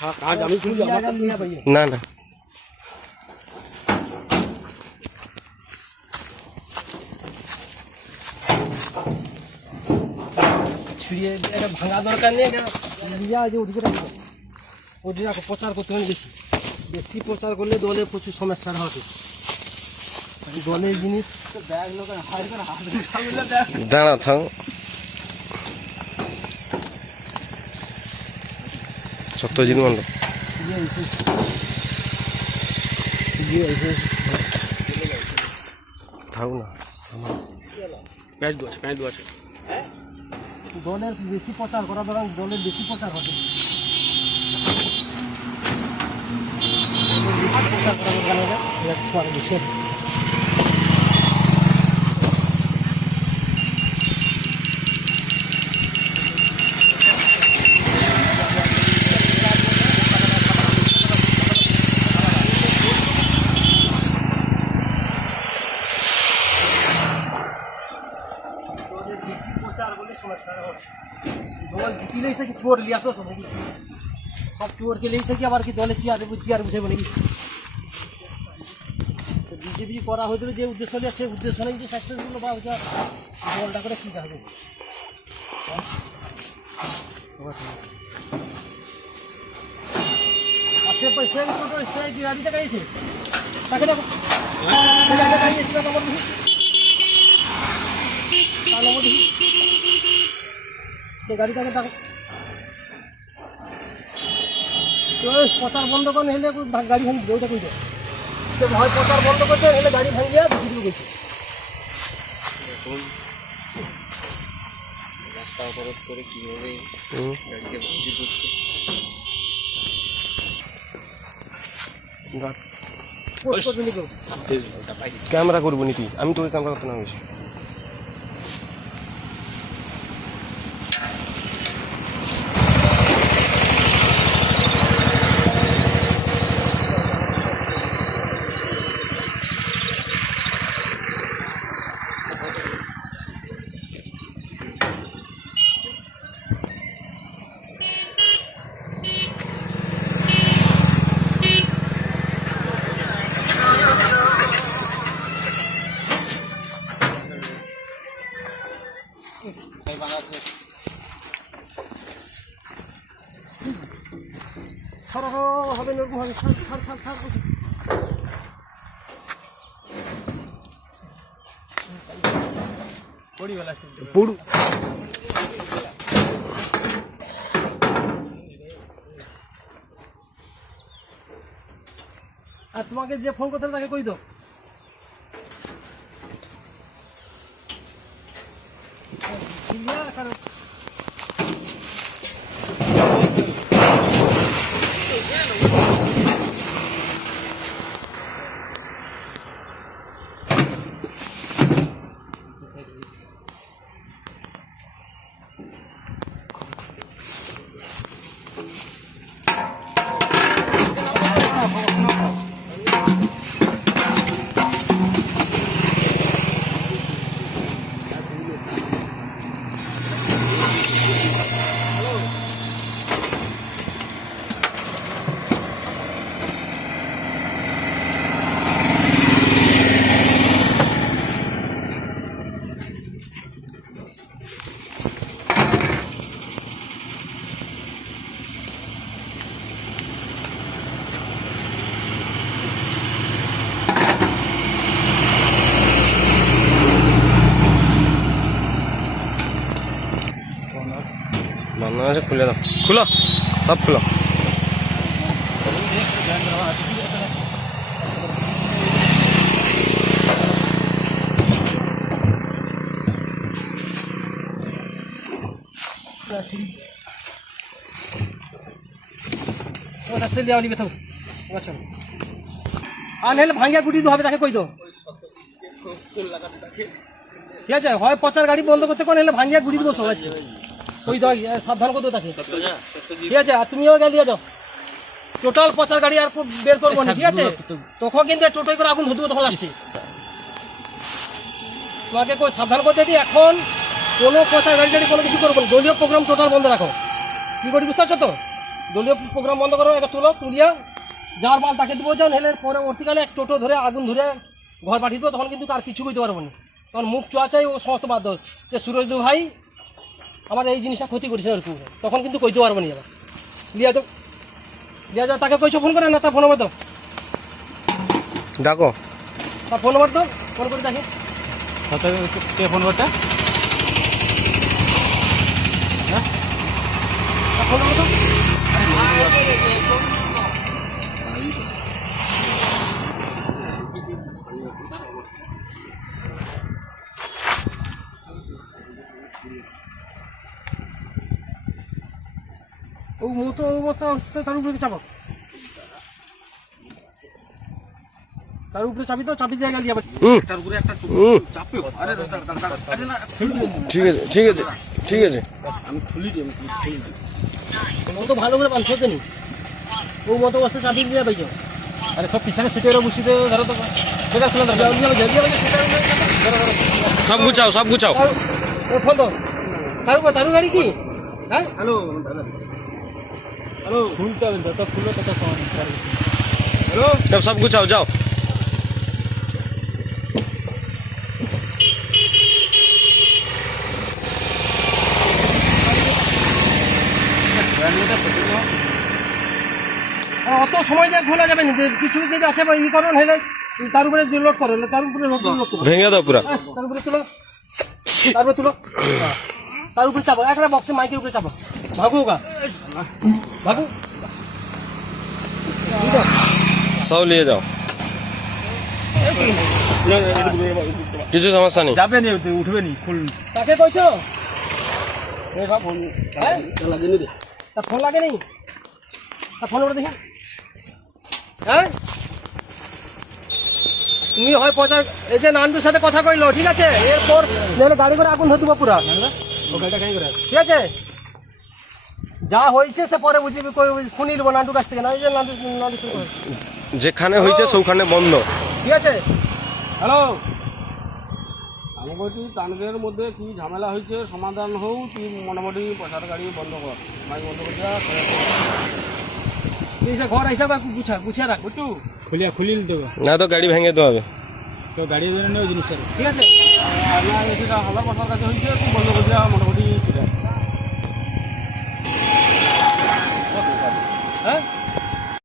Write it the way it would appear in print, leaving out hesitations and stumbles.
না না ছুঁড়িয়ে এটা ভাঙা দরকার নেই, ওদিকে প্রচার করতে হবে। বেশি বেশি প্রচার করলে দলের প্রচুর সমস্যার হবে। দলের জিনিস দাঁড়া থাও সত্যজিৎ মন্ডল থাক না দলের বেশি প্রচার করা দরকার, দলের বেশি প্রচার হবে। চোর লিয়ে আসো নাকি? সব চোরকে লিয়েছে কি আবার কি দলে চেয়ার বুঝে নাকি? বিজেপি করা হয়েছিল যে উদ্দেশ্য নিয়ে, সেই উদ্দেশ্য নেই যে সাকসেসফুল বা দলটা করে কী হবে। আচ্ছা পয়সা গাড়িটা গাড়িয়েছে তাকে দেখো, গাড়িটাকে ডাকো। প্রচার বন্ধ করেন হলে গাড়ি ভাঙি ওইটা কই দেয়। হয় প্রচার বন্ধ করতে হলে গাড়ি ভাঙি দেওয়া বেশি দূর গেছে। রাস্তা অবরোধ করে কীভাবে গাড়িকে ভর্তি করছে। ক্যামেরা করবো নাকি? আমি তোকে ক্যামেরা করতে না হয়েছি। হবে না হবে পড়ু আর তোমাকে যে ফোন করতে তাকে কই দাও। খুলে দাও, খুলো সব খুলো। আনহেলে ভাঙ্গিয়া গুটি হবে তাকে কই দো। ঠিক আছে, হয় প্রচার গাড়ি বন্ধ করতে কোন হলে ভাঙ্গিয়া গুটি দেবো সবাই কই দাও, সাবধান করে তাকে। ঠিক আছে, আর তুমিও গেলে দিয়ে যাও। টোটাল প্রচার গাড়ি আর বের করবো না, ঠিক আছে? তখন কিন্তু টোটোই করে আগুন ধরতে তখন আসছে। তোমাকে কই সাবধান করতে দিই, এখন কোনো প্রচার গাড়ি টাড়ি কোনো কিছু করবো না। দলীয় প্রোগ্রাম টোটাল বন্ধ রাখো। কি করি বুঝতে পারছো তো? দলীয় প্রোগ্রাম বন্ধ করো, এটা তুলো, তুলিয়া যার মাল তাকে দেবো, যাও হেলে পরবর্তীকালে এক টোটো ধরে আগুন ধরে ঘর পাঠিয়ে দেবো, তখন কিন্তু আর কিছু করতে পারবো না। তখন মুখ চোয়া চাই ও সমস্ত বাধ্য যে সুরজদু ভাই আমার এই জিনিসটা ক্ষতি করেছে ওরকম, তখন কিন্তু কইতে পারবো না। আবার লিয়া যাও, তাকে কইছো ফোন করে না, তার ফোন নম্বর দাও, ডাকো। তার ফোন নম্বর দাও, ফোন করে দেখে কে ফোন করতে? তার ফোন নম্বর দাও। ও মতো তার উপরে চাপো, তার উপরে চাবি তো, চাবি দিয়ে গেলি আবার। ঠিক আছে ঠিক আছে ঠিক আছে। ও তো ভালো করে বাঁধছো তো নি, ও মতো অবস্থা চাবি দিয়ে পাইছো। আরে সব পিছনে সিটেরও বসিতে ধরো তো, সেটা খুলে ধরো। সব গুছাও সব গুছাও। ফোন দাও, তারু গাড়ি কি? হ্যাঁ হ্যালো হ্যালো, খুলতে হবে, যত খুলো তত সময়। হ্যালো, সব গুছাও, যাও। অত সময় দিয়ে খোলা যাবে না, কিছু যদি আছে বা ই করো হেলে তার উপরে যে লোড করো, তার উপরে লোড করো, ভেঙে দাও পুরা। তার উপরে তুলো, তারপরে তুলো, তার উপরে চাপো, একটা বক্সে মাইকের উপরে চাপো, ভাগু গা ভাগু, সব নিয়ে যাও, কিছু সমস্যা নেই। যাবে নি, উঠবে নি, খুল। তাকে কইছো তার ফোন লাগে নি, তার ফোন নম্বর দেখি। হ্যাঁ তুমি হয় পচার, এই যে নান্টুর সাথে কথা কইলো, ঠিক আছে, এরপর নাহলে গাড়ি করে আগুন ধরে দেবো পুরা, ও গাড়িটা কাই করে? ঠিক আছে, যা হয়েছে সে পরে বুঝবি, শুনি নেবো নান্টুর কাছ থেকে, না এই যে নান্টু যেখানে হয়েছে সেখানে বন্ধ। ঠিক আছে। হ্যালো, আমি বলছি তানদের মধ্যে কি ঝামেলা হয়েছে সমাধান হোক, তুই মোটামুটি পয়সার গাড়ি বন্ধ কর, মাইক বন্ধ করে দেওয়া। তুই সে ঘর হিসাবে গুছিয়ে রাখ, বুঝছু? খুলি দেবে না তো গাড়ি ভেঙে দেওয়া হবে। তো গাড়ি ধরে নেই ওই জিনিসটা। ঠিক আছে। আর না সেটা হাজার পয়সার কাছে হয়েছে, তুই বন্ধ করে দেওয়া মোটামুটি ঠিক আছে। হ্যাঁ